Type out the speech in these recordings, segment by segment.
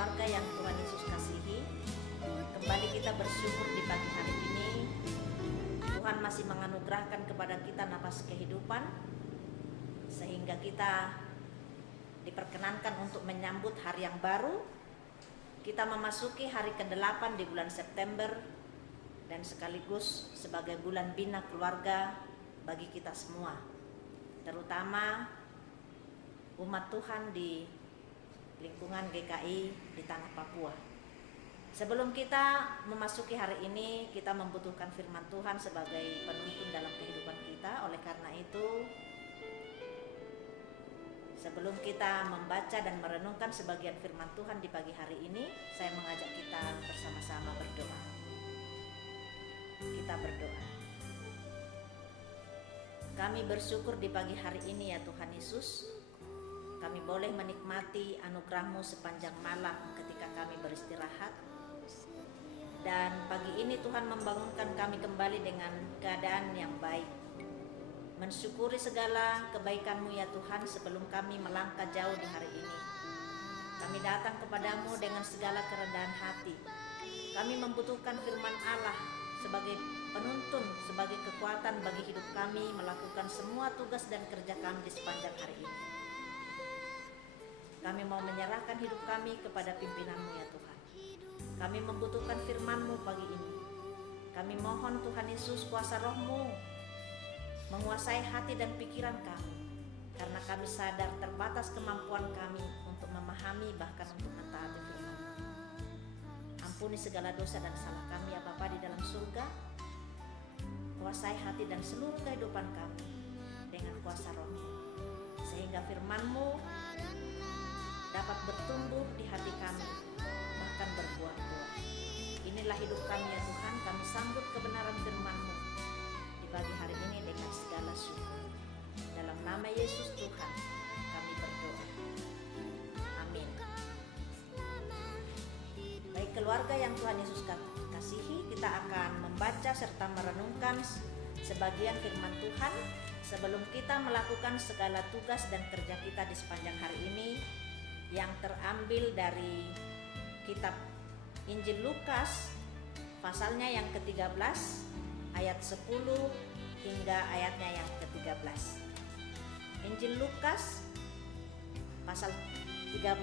keluarga yang Tuhan Yesus kasihi, kembali kita bersyukur di pagi hari ini. Tuhan masih menganugerahkan kepada kita napas kehidupan, sehingga kita diperkenankan untuk menyambut hari yang baru. Kita memasuki hari ke-8 di bulan September, dan sekaligus sebagai bulan bina keluarga bagi kita semua, terutama umat Tuhan di lingkungan GKI di tanah Papua. Sebelum kita memasuki hari ini, kita membutuhkan firman Tuhan sebagai penuntun dalam kehidupan kita. Oleh karena itu, sebelum kita membaca dan merenungkan sebagian firman Tuhan di pagi hari ini, saya mengajak kita bersama-sama berdoa. Kita berdoa. Kami bersyukur di pagi hari ini ya Tuhan Yesus, kami boleh menikmati anugerah-Mu sepanjang malam ketika kami beristirahat. Dan pagi ini Tuhan membangunkan kami kembali dengan keadaan yang baik. Mensyukuri segala kebaikan-Mu ya Tuhan sebelum kami melangkah jauh di hari ini. Kami datang kepadamu dengan segala kerendahan hati. Kami membutuhkan firman Allah sebagai penuntun, sebagai kekuatan bagi hidup kami melakukan semua tugas dan kerja kami di sepanjang hari ini. Kami mau menyerahkan hidup kami kepada pimpinan-Mu ya Tuhan. Kami membutuhkan firman-Mu pagi ini. Kami mohon Tuhan Yesus, kuasa Roh-Mu menguasai hati dan pikiran kami, karena kami sadar terbatas kemampuan kami untuk memahami bahkan untuk mentaati firman-Mu. Ampuni segala dosa dan salah kami ya Bapa di dalam surga. Kuasai hati dan seluruh kehidupan kami dengan kuasa Roh-Mu, sehingga firman-Mu dapat bertumbuh di hati kami, bahkan berbuah-buah. Inilah hidup kami ya Tuhan, kami sambut kebenaran firman-Mu di pagi hari ini dengan segala syukur. Dalam nama Yesus Tuhan kami berdoa. Amin. Baik keluarga yang Tuhan Yesus kasihi, kita akan membaca serta merenungkan sebagian firman Tuhan sebelum kita melakukan segala tugas dan kerja kita di sepanjang hari ini, yang terambil dari kitab Injil Lukas pasalnya yang ke-13 ayat 10 hingga ayatnya yang ke-13. Injil Lukas pasal 13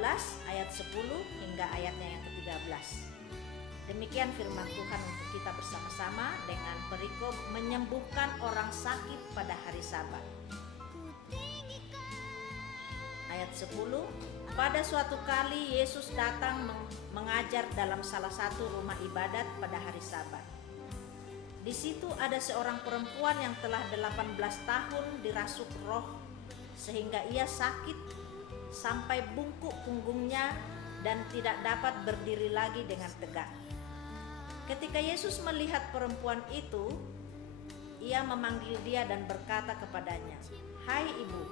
ayat 10 hingga ayatnya yang ke-13. Demikian firman Tuhan untuk kita bersama-sama dengan perikop menyembuhkan orang sakit pada hari Sabat. Ayat 10, pada suatu kali Yesus datang mengajar dalam salah satu rumah ibadat pada hari Sabat. Di situ ada seorang perempuan yang telah 18 tahun dirasuk roh, sehingga ia sakit sampai bungkuk punggungnya dan tidak dapat berdiri lagi dengan tegak. Ketika Yesus melihat perempuan itu, ia memanggil dia dan berkata kepadanya, "Hai ibu,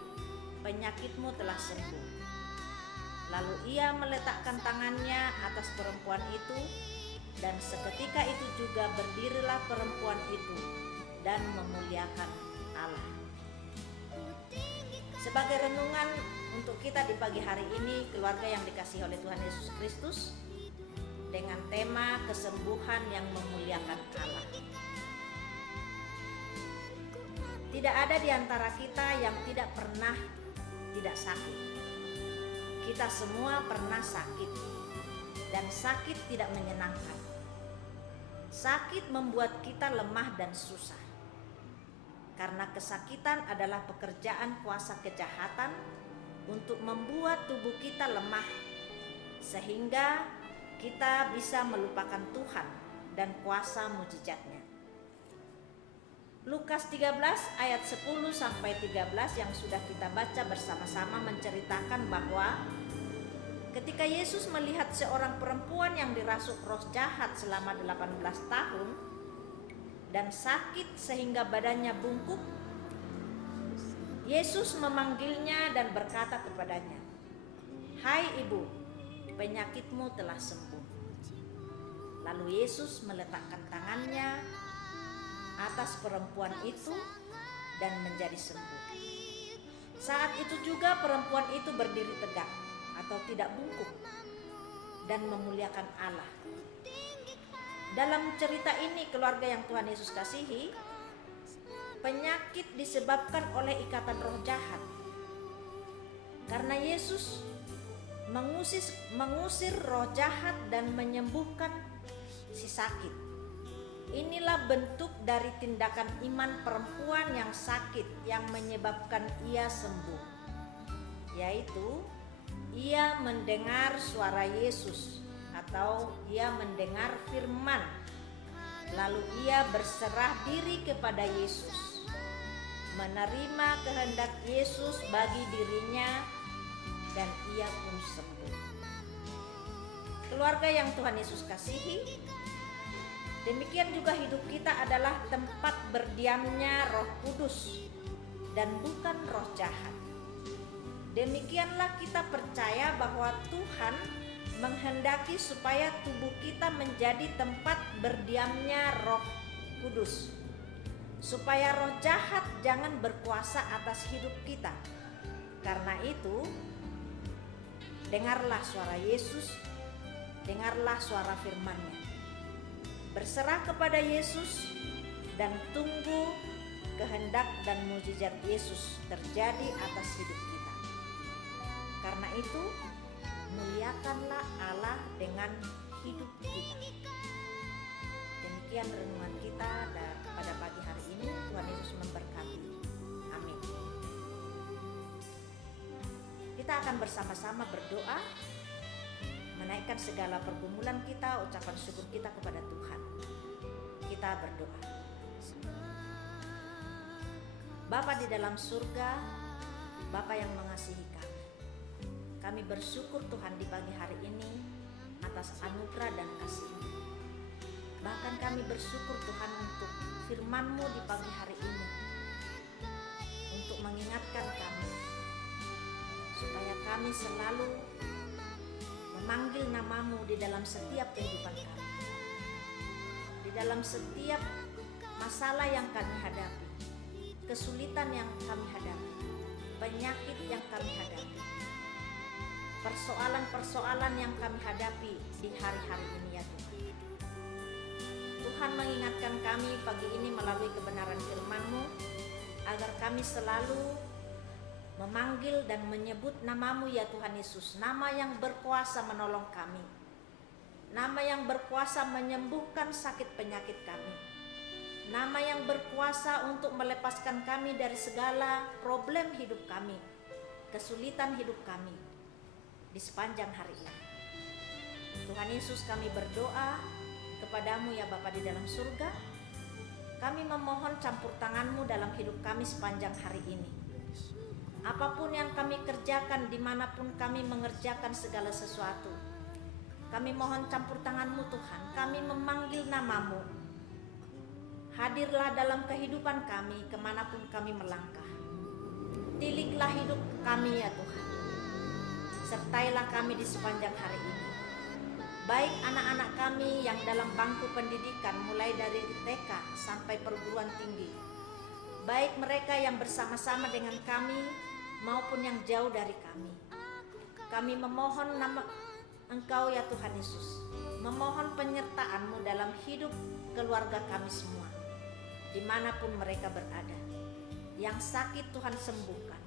penyakitmu telah sembuh." Lalu ia meletakkan tangannya atas perempuan itu, dan seketika itu juga berdirilah perempuan itu dan memuliakan Allah. Sebagai renungan untuk kita di pagi hari ini, keluarga yang dikasihi oleh Tuhan Yesus Kristus, dengan tema kesembuhan yang memuliakan Allah. Tidak ada di antara kita yang tidak pernah tidak sakit. Kita semua pernah sakit, dan sakit tidak menyenangkan. Sakit membuat kita lemah dan susah, karena kesakitan adalah pekerjaan kuasa kejahatan untuk membuat tubuh kita lemah, sehingga kita bisa melupakan Tuhan dan kuasa mujizatnya. Lukas 13 ayat 10 sampai 13 yang sudah kita baca bersama-sama menceritakan bahwa ketika Yesus melihat seorang perempuan yang dirasuk roh jahat selama 18 tahun dan sakit sehingga badannya bungkuk, Yesus memanggilnya dan berkata kepadanya, "Hai ibu, penyakitmu telah sembuh." Lalu Yesus meletakkan tangannya atas perempuan itu dan menjadi sembuh. Saat itu juga perempuan itu berdiri tegak atau tidak bungkuk. dan memuliakan Allah. Dalam cerita ini keluarga yang Tuhan Yesus kasihi, penyakit disebabkan oleh ikatan roh jahat. Karena Yesus mengusir roh jahat dan menyembuhkan si sakit. Inilah bentuk dari tindakan iman perempuan yang sakit yang menyebabkan ia sembuh, yaitu ia mendengar suara Yesus atau ia mendengar firman, lalu ia berserah diri kepada Yesus, menerima kehendak Yesus bagi dirinya, dan ia pun sembuh. Keluarga yang Tuhan Yesus kasihi, demikian juga hidup kita adalah tempat berdiamnya Roh Kudus dan bukan roh jahat. Demikianlah kita percaya bahwa Tuhan menghendaki supaya tubuh kita menjadi tempat berdiamnya Roh Kudus, supaya roh jahat jangan berkuasa atas hidup kita. Karena itu, dengarlah suara Yesus, dengarlah suara firman-Nya. Berserah kepada Yesus dan tunggu kehendak dan mukjizat Yesus terjadi atas hidup kita. Karena itu, muliakanlah Allah dengan hidup kita. Demikian renungan kita pada pagi hari ini. Tuhan Yesus memberkati. Amin. Kita akan bersama-sama berdoa, menaikkan segala pergumulan kita, ucapan syukur kita kepada Tuhan. Kita berdoa. Bapa di dalam surga, Bapa yang mengasihi kami bersyukur Tuhan di pagi hari ini atas anugerah dan kasih-Mu. Bahkan kami bersyukur Tuhan untuk firman-Mu di pagi hari ini, untuk mengingatkan kami supaya kami selalu memanggil nama-Mu di dalam setiap kehidupan kami, di dalam setiap masalah yang kami hadapi, kesulitan yang kami hadapi, penyakit yang kami hadapi, persoalan-persoalan yang kami hadapi di hari-hari ini ya Tuhan. Tuhan mengingatkan kami pagi ini melalui kebenaran firman-Mu, agar kami selalu memanggil dan menyebut nama-Mu ya Tuhan Yesus, nama yang berkuasa menolong kami, nama yang berkuasa menyembuhkan sakit penyakit kami, nama yang berkuasa untuk melepaskan kami dari segala problem hidup kami, kesulitan hidup kami di sepanjang hari ini. Tuhan Yesus, kami berdoa kepada-Mu ya Bapa di dalam surga. Kami memohon campur tangan-Mu dalam hidup kami sepanjang hari ini. Apapun yang kami kerjakan, dimanapun kami mengerjakan segala sesuatu, kami mohon campur tangan-Mu Tuhan. Kami memanggil nama-Mu. Hadirlah dalam kehidupan kami kemanapun kami melangkah. Tiliklah hidup kami ya Tuhan. Sertailah kami di sepanjang hari ini. Baik anak-anak kami yang dalam bangku pendidikan mulai dari TK sampai perguruan tinggi, baik mereka yang bersama-sama dengan kami maupun yang jauh dari kami. Kami memohon nama Engkau ya Tuhan Yesus, memohon penyertaan-Mu dalam hidup keluarga kami semua, dimanapun mereka berada. Yang sakit Tuhan sembuhkan,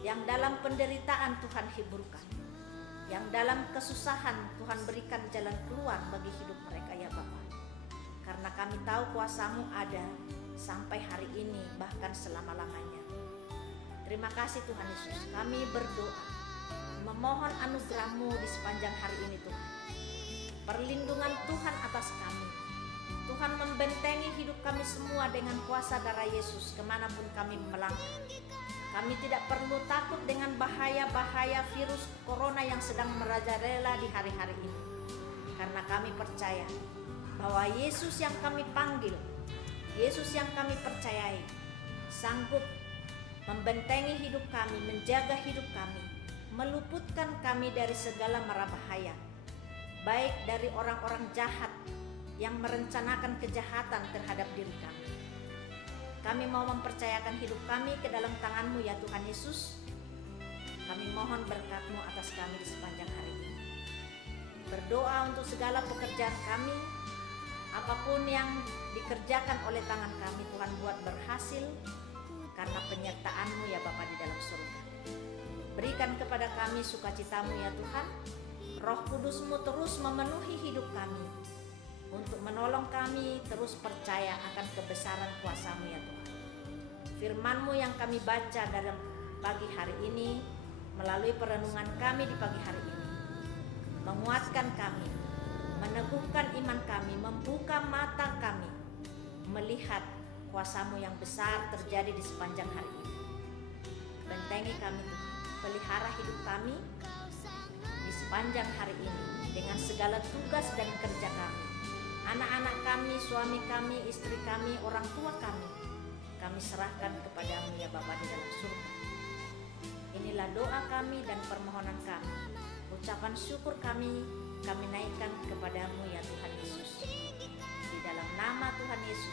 yang dalam penderitaan Tuhan hiburkan, yang dalam kesusahan Tuhan berikan jalan keluar bagi hidup mereka ya Bapa. Karena kami tahu kuasa-Mu ada sampai hari ini, bahkan selama-lamanya. Terima kasih Tuhan Yesus. Kami berdoa, memohon anugerah-Mu di sepanjang hari ini Tuhan. Perlindungan Tuhan atas kami. Tuhan membentengi hidup kami semua dengan kuasa darah Yesus kemanapun kami melangkah. Kami tidak perlu takut dengan bahaya-bahaya virus corona yang sedang merajalela di hari-hari ini. Karena kami percaya bahwa Yesus yang kami panggil, Yesus yang kami percayai, sanggup membentengi hidup kami, menjaga hidup kami, meluputkan kami dari segala mara bahaya, baik dari orang-orang jahat yang merencanakan kejahatan terhadap diri kami. Kami mau mempercayakan hidup kami ke dalam tangan-Mu ya Tuhan Yesus. Kami mohon berkat-Mu atas kami di sepanjang hari ini. Berdoa untuk segala pekerjaan kami, apapun yang dikerjakan oleh tangan kami, Tuhan buat berhasil karena penyertaan-Mu ya Bapa di dalam surga. Berikan kepada kami sukacita-Mu ya Tuhan. Roh Kudus-Mu terus memenuhi hidup kami untuk menolong kami terus percaya akan kebesaran kuasa-Mu ya Tuhan. Firman-Mu yang kami baca dalam pagi hari ini melalui perenungan kami di pagi hari ini menguatkan kami, meneguhkan iman kami, membuka mata kami melihat kuasa-Mu yang besar terjadi di sepanjang hari ini. Bentengi kami Tuhan, pelihara hidup kami di sepanjang hari ini dengan segala tugas dan kerja kami. Anak-anak kami, suami kami, istri kami, orang tua kami serahkan kepadamu ya Bapa di dalam surga. Inilah doa kami dan permohonan kami. Ucapan syukur kami naikkan kepadamu ya Tuhan Yesus. Di dalam nama Tuhan Yesus